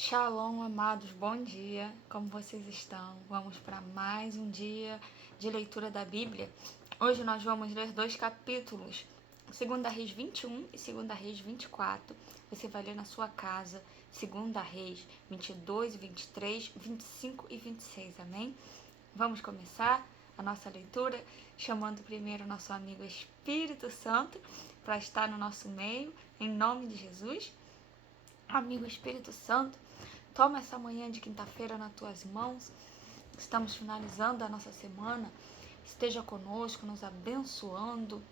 Shalom, amados, bom dia, como vocês estão? Vamos para mais um dia de leitura da Bíblia. Hoje nós vamos ler dois capítulos, 2 Reis 21 e 2 Reis 24. Você vai ler na sua casa 2 Reis 22 e 23, 25 e 26, amém? Vamos começar a nossa leitura chamando primeiro o nosso amigo Espírito Santo para estar no nosso meio, em nome de Jesus. Amigo Espírito Santo, toma essa manhã de quinta-feira nas tuas mãos. Estamos finalizando a nossa semana. Esteja conosco, nos abençoando,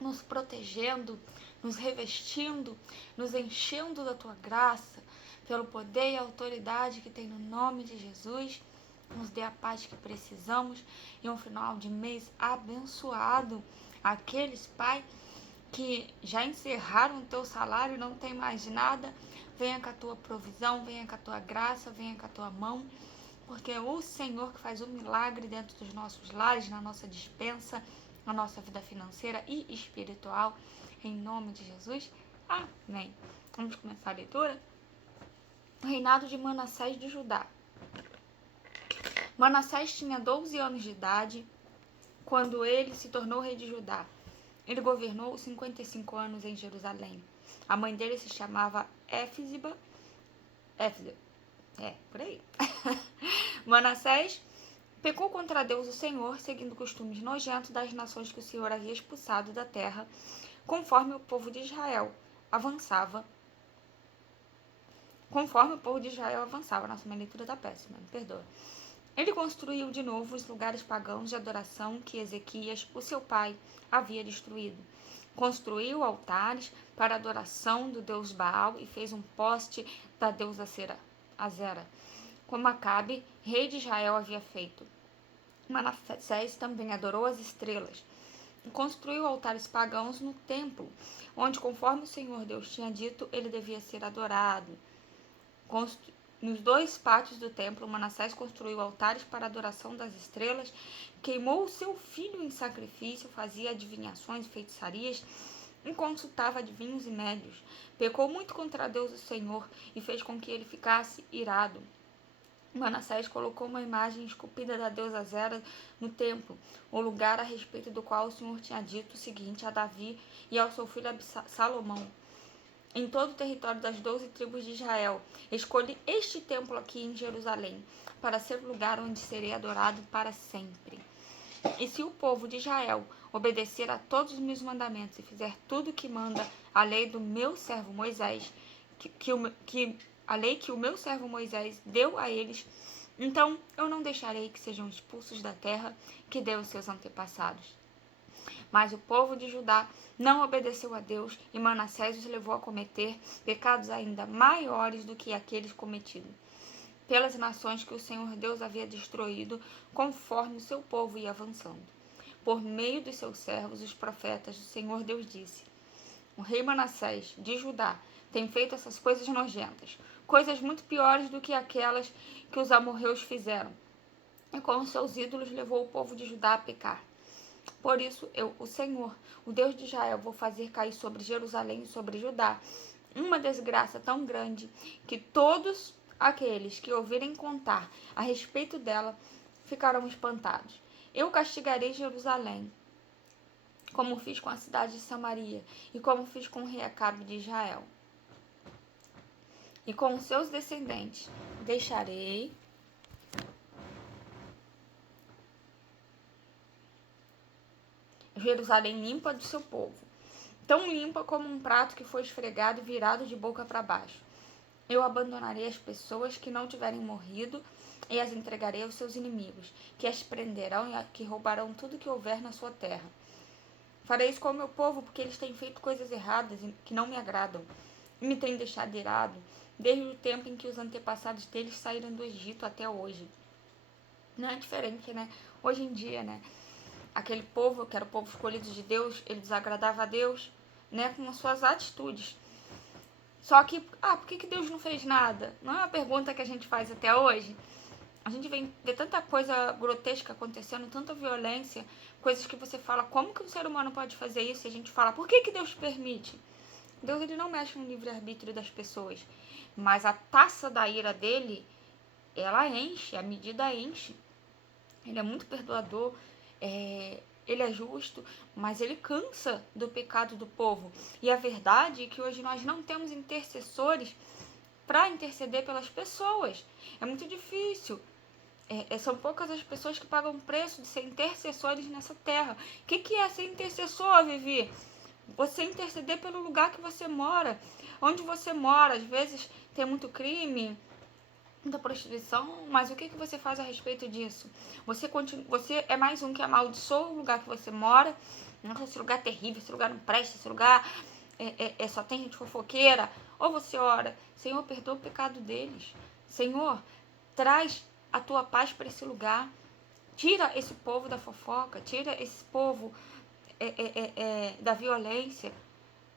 nos protegendo, nos revestindo, nos enchendo da tua graça, pelo poder e autoridade que tem no nome de Jesus. Nos dê a paz que precisamos e um final de mês abençoado. Aqueles, Pai, que já encerraram o teu salário e não tem mais nada, venha com a tua provisão, venha com a tua graça, venha com a tua mão, porque é o Senhor que faz o milagre dentro dos nossos lares, na nossa despensa, na nossa vida financeira e espiritual, em nome de Jesus, amém. Vamos começar a leitura? O reinado de Manassés de Judá. Manassés tinha 12 anos de idade quando ele se tornou rei de Judá. Ele governou 55 anos em Jerusalém. A mãe dele se chamava Éfziba. Por aí. Manassés pecou contra Deus o Senhor, seguindo costumes nojentos das nações que o Senhor havia expulsado da terra, conforme o povo de Israel avançava. Nossa, minha leitura está péssima, me perdoa. Ele construiu de novo os lugares pagãos de adoração que Ezequias, o seu pai, havia destruído. Construiu altares para a adoração do deus Baal e fez um poste da deusa Azera, como Acabe, rei de Israel, havia feito. Manassés também adorou as estrelas. Construiu altares pagãos no templo, onde, conforme o Senhor Deus tinha dito, ele devia ser adorado. Nos dois pátios do templo, Manassés construiu altares para a adoração das estrelas, queimou o seu filho em sacrifício, fazia adivinhações e feitiçarias e consultava adivinhos e médios. Pecou muito contra Deus o Senhor e fez com que ele ficasse irado. Manassés colocou uma imagem esculpida da deusa Azera no templo, o lugar a respeito do qual o Senhor tinha dito o seguinte a Davi e ao seu filho Salomão. Em todo o território das 12 tribos de Israel, escolhi este templo aqui em Jerusalém, para ser o lugar onde serei adorado para sempre. E se o povo de Israel obedecer a todos os meus mandamentos e fizer tudo o que manda a lei do meu servo Moisés, a lei que o meu servo Moisés deu a eles, então eu não deixarei que sejam expulsos da terra que deu aos seus antepassados. Mas o povo de Judá não obedeceu a Deus e Manassés os levou a cometer pecados ainda maiores do que aqueles cometidos pelas nações que o Senhor Deus havia destruído, conforme o seu povo ia avançando. Por meio dos seus servos, os profetas, o Senhor Deus disse: o rei Manassés de Judá tem feito essas coisas nojentas, coisas muito piores do que aquelas que os amorreus fizeram, e com os seus ídolos levou o povo de Judá a pecar. Por isso, eu, o Senhor, o Deus de Israel, vou fazer cair sobre Jerusalém e sobre Judá uma desgraça tão grande que todos aqueles que ouvirem contar a respeito dela ficarão espantados. Eu castigarei Jerusalém, como fiz com a cidade de Samaria e como fiz com o rei Acabe de Israel. E com os seus descendentes deixarei Jerusalém limpa do seu povo, tão limpa como um prato que foi esfregado e virado de boca para baixo. Eu abandonarei as pessoas que não tiverem morrido e as entregarei aos seus inimigos, que as prenderão e que roubarão tudo que houver na sua terra. Farei isso com o meu povo, porque eles têm feito coisas erradas e que não me agradam, e me têm deixado irado, desde o tempo em que os antepassados deles saíram do Egito até hoje. Não é diferente, né? Hoje em dia, né? Aquele povo, que era o povo escolhido de Deus, ele desagradava a Deus, né, com as suas atitudes. Só que, por que Deus não fez nada? Não é uma pergunta que a gente faz até hoje. A gente vê tanta coisa grotesca acontecendo, tanta violência, coisas que você fala, como que um ser humano pode fazer isso? E a gente fala, por que Deus permite? Deus ele não mexe no livre-arbítrio das pessoas, mas a taça da ira dele, ela enche, a medida enche. Ele é muito perdoador, ele é justo, mas ele cansa do pecado do povo. E a verdade é que hoje nós não temos intercessores para interceder pelas pessoas. É muito difícil. São poucas as pessoas que pagam o preço de ser intercessores nessa terra. O que é ser intercessor, Vivi? Você interceder pelo lugar que você mora. Onde você mora, às vezes tem muito crime, muita prostituição, mas o que você faz a respeito disso? Você é mais um que amaldiçoa o lugar que você mora. Nossa, esse lugar é terrível, esse lugar não presta, esse lugar só tem gente fofoqueira. Ou você ora, Senhor, perdoa o pecado deles. Senhor, traz a tua paz para esse lugar. Tira esse povo da fofoca, tira esse povo da violência.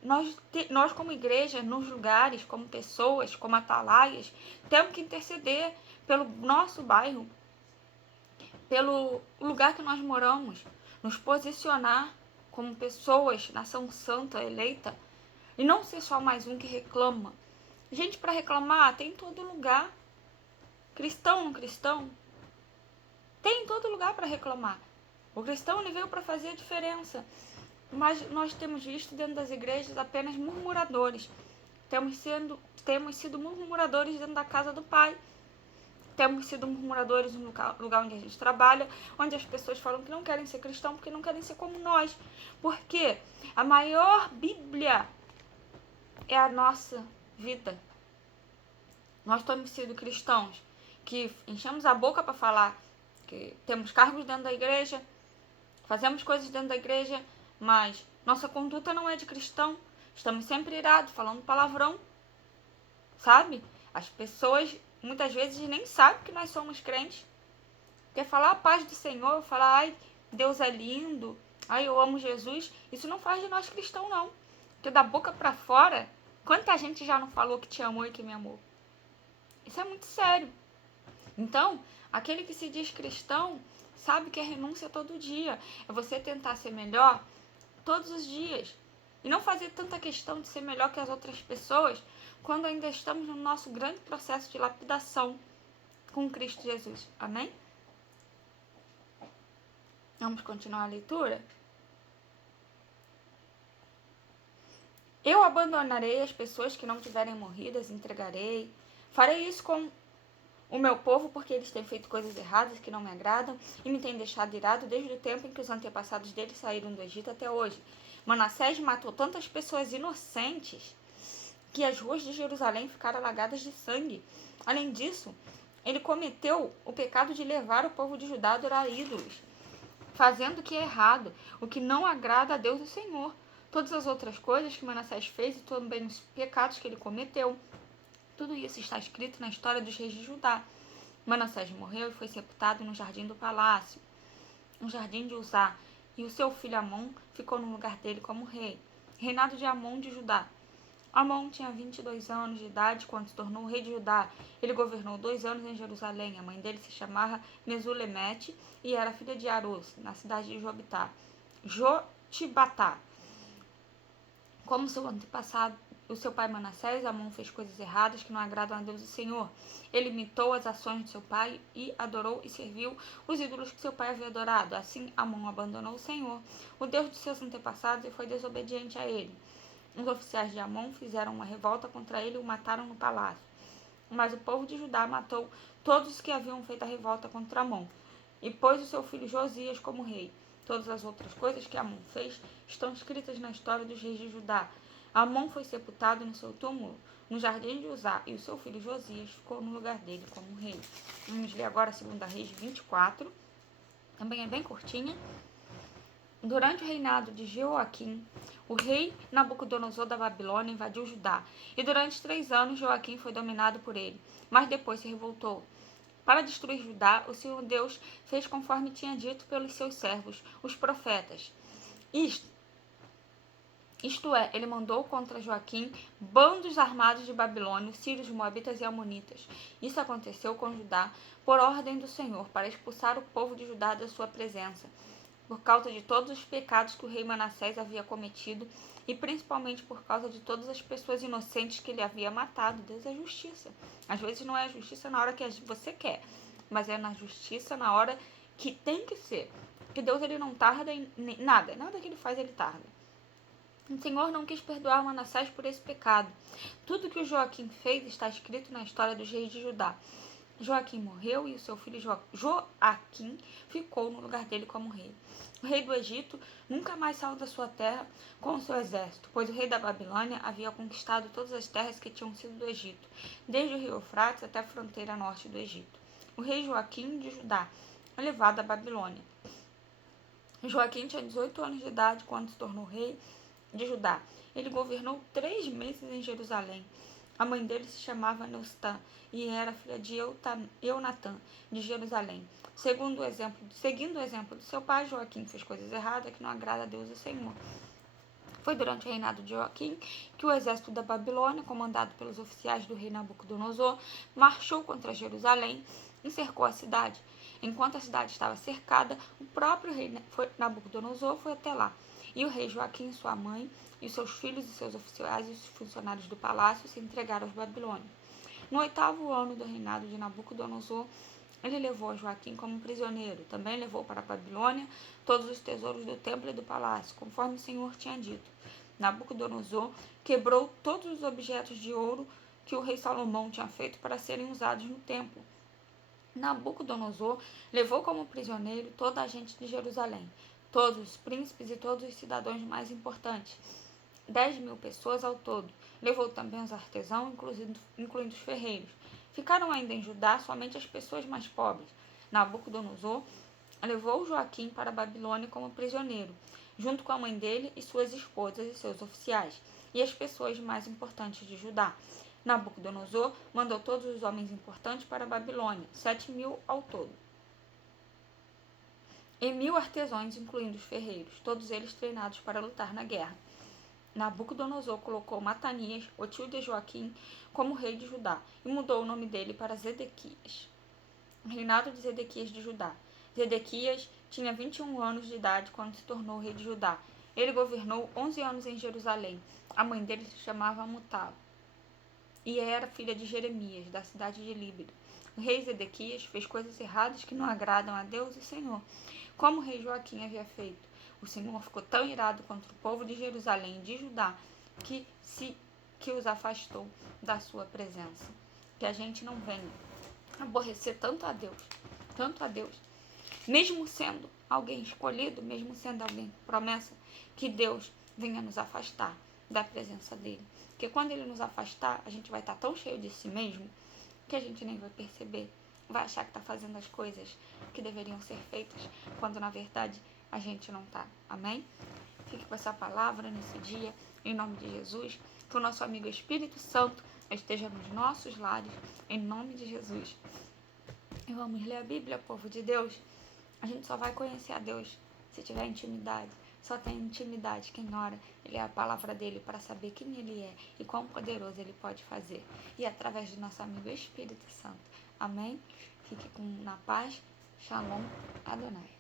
Nós, como igreja, nos lugares, como pessoas, como atalaias, temos que interceder pelo nosso bairro, pelo lugar que nós moramos, nos posicionar como pessoas, nação santa, eleita, e não ser só mais um que reclama. Gente, para reclamar, tem em todo lugar. Cristão, não cristão, tem em todo lugar para reclamar. O cristão ele veio para fazer a diferença. Mas nós temos visto dentro das igrejas apenas murmuradores. Temos sido murmuradores dentro da casa do Pai. Temos sido murmuradores no lugar onde a gente trabalha, onde as pessoas falam que não querem ser cristão porque não querem ser como nós. Porque a maior Bíblia é a nossa vida. Nós temos sido cristãos que enchemos a boca para falar que temos cargos dentro da igreja, fazemos coisas dentro da igreja, mas nossa conduta não é de cristão. Estamos sempre irados, falando palavrão, sabe? As pessoas muitas vezes nem sabem que nós somos crentes. Quer falar a paz do Senhor, falar, ai, Deus é lindo, ai, eu amo Jesus. Isso não faz de nós cristão, não. Porque da boca para fora, quanta gente já não falou que te amou e que me amou? Isso é muito sério. Então, aquele que se diz cristão sabe que é renúncia todo dia. É você tentar ser melhor todos os dias. E não fazer tanta questão de ser melhor que as outras pessoas quando ainda estamos no nosso grande processo de lapidação com Cristo Jesus. Amém? Vamos continuar a leitura? Eu abandonarei as pessoas que não tiverem morrido, as entregarei. Farei isso com o meu povo, porque eles têm feito coisas erradas que não me agradam e me têm deixado irado desde o tempo em que os antepassados deles saíram do Egito até hoje. Manassés matou tantas pessoas inocentes que as ruas de Jerusalém ficaram alagadas de sangue. Além disso, ele cometeu o pecado de levar o povo de Judá a adorar ídolos, fazendo o que é errado, o que não agrada a Deus e o Senhor. Todas as outras coisas que Manassés fez e também os pecados que ele cometeu, tudo isso está escrito na história dos reis de Judá. Manassés morreu e foi sepultado no jardim do palácio, no jardim de Uzá, e o seu filho Amon ficou no lugar dele como rei. Reinado de Amon de Judá. Amon tinha 22 anos de idade quando se tornou rei de Judá. Ele governou 2 anos em Jerusalém. A mãe dele se chamava Mesulemete e era filha de Aruz, na cidade de Jotibatá. Como seu antepassado, o seu pai Manassés, Amon fez coisas erradas que não agradam a Deus e Senhor. Ele imitou as ações de seu pai e adorou e serviu os ídolos que seu pai havia adorado. Assim, Amon abandonou o Senhor, o Deus de seus antepassados, e foi desobediente a ele. Os oficiais de Amon fizeram uma revolta contra ele e o mataram no palácio. Mas o povo de Judá matou todos os que haviam feito a revolta contra Amon e pôs o seu filho Josias como rei. Todas as outras coisas que Amon fez estão escritas na história dos reis de Judá. Amon foi sepultado no seu túmulo, no jardim de Uzá, e o seu filho Josias ficou no lugar dele como rei. Vamos ler agora a 2 Reis 24. Também é bem curtinha. Durante o reinado de Jeoaquim, o rei Nabucodonosor da Babilônia invadiu Judá, e durante 3 anos Joaquim foi dominado por ele, mas depois se revoltou. Para destruir Judá, o Senhor Deus fez conforme tinha dito pelos seus servos, os profetas. Isto é, ele mandou contra Joaquim bandos armados de babilônios, sírios, moabitas e amonitas. Isso aconteceu com Judá por ordem do Senhor, para expulsar o povo de Judá da sua presença. por causa de todos os pecados que o rei Manassés havia cometido e principalmente por causa de todas as pessoas inocentes que ele havia matado. Deus é justiça. Às vezes não é a justiça na hora que você quer, mas é na justiça na hora que tem que ser. Porque Deus ele não tarda em nada que ele faz ele tarda. O Senhor não quis perdoar Manassés por esse pecado. Tudo que o Joaquim fez está escrito na história dos reis de Judá. Joaquim morreu e o seu filho Joaquim ficou no lugar dele como rei. O rei do Egito nunca mais saiu da sua terra com o seu exército, pois o rei da Babilônia havia conquistado todas as terras que tinham sido do Egito, desde o rio Eufrates até a fronteira norte do Egito. O rei Joaquim de Judá é levado à Babilônia. Joaquim tinha 18 anos de idade quando se tornou rei de Judá. Ele governou 3 meses em Jerusalém. A mãe dele se chamava Neustã e era filha de Eunatã, de Jerusalém. Seguindo o exemplo do seu pai, Joaquim fez coisas erradas que não agrada a Deus e o Senhor. Foi durante o reinado de Joaquim que o exército da Babilônia, comandado pelos oficiais do rei Nabucodonosor, marchou contra Jerusalém e cercou a cidade. Enquanto a cidade estava cercada, o próprio rei Nabucodonosor foi até lá. E o rei Joaquim, sua mãe, e seus filhos e seus oficiais e os funcionários do palácio se entregaram aos babilônios. No 8º ano do reinado de Nabucodonosor, ele levou Joaquim como prisioneiro. Também levou para a Babilônia todos os tesouros do templo e do palácio, conforme o Senhor tinha dito. Nabucodonosor quebrou todos os objetos de ouro que o rei Salomão tinha feito para serem usados no templo. Nabucodonosor levou como prisioneiro toda a gente de Jerusalém, todos os príncipes e todos os cidadãos mais importantes, 10.000 pessoas ao todo. Levou também os artesãos, incluindo os ferreiros. Ficaram ainda em Judá somente as pessoas mais pobres. Nabucodonosor levou Joaquim para a Babilônia como prisioneiro, junto com a mãe dele e suas esposas e seus oficiais, e as pessoas mais importantes de Judá. Nabucodonosor mandou todos os homens importantes para a Babilônia, 7.000 ao todo, e 1.000 artesãos, incluindo os ferreiros, todos eles treinados para lutar na guerra. Nabucodonosor colocou Matanias, o tio de Joaquim, como rei de Judá, e mudou o nome dele para Zedequias. Reinado de Zedequias de Judá. Zedequias tinha 21 anos de idade quando se tornou rei de Judá. Ele governou 11 anos em Jerusalém. A mãe dele se chamava Mutala e era filha de Jeremias, da cidade de Líbano. O rei Zedequias fez coisas erradas que não agradam a Deus e o Senhor, como o rei Joaquim havia feito. O Senhor ficou tão irado contra o povo de Jerusalém e de Judá que os afastou da sua presença. Que a gente não venha aborrecer tanto a Deus, mesmo sendo alguém escolhido, mesmo sendo alguém com promessa, que Deus venha nos afastar da presença dele. Porque quando ele nos afastar, a gente vai estar tão cheio de si mesmo que a gente nem vai perceber, vai achar que está fazendo as coisas que deveriam ser feitas, quando na verdade a gente não está. Amém? Fique com essa palavra nesse dia, em nome de Jesus. Que o nosso amigo Espírito Santo esteja nos nossos lares, em nome de Jesus. E vamos ler a Bíblia, povo de Deus. A gente só vai conhecer a Deus se tiver intimidade. Só tem intimidade quem ora e lê a palavra dele para saber quem ele é e quão poderoso ele pode fazer. E através do nosso amigo Espírito Santo. Amém? Fique na paz. Shalom Adonai.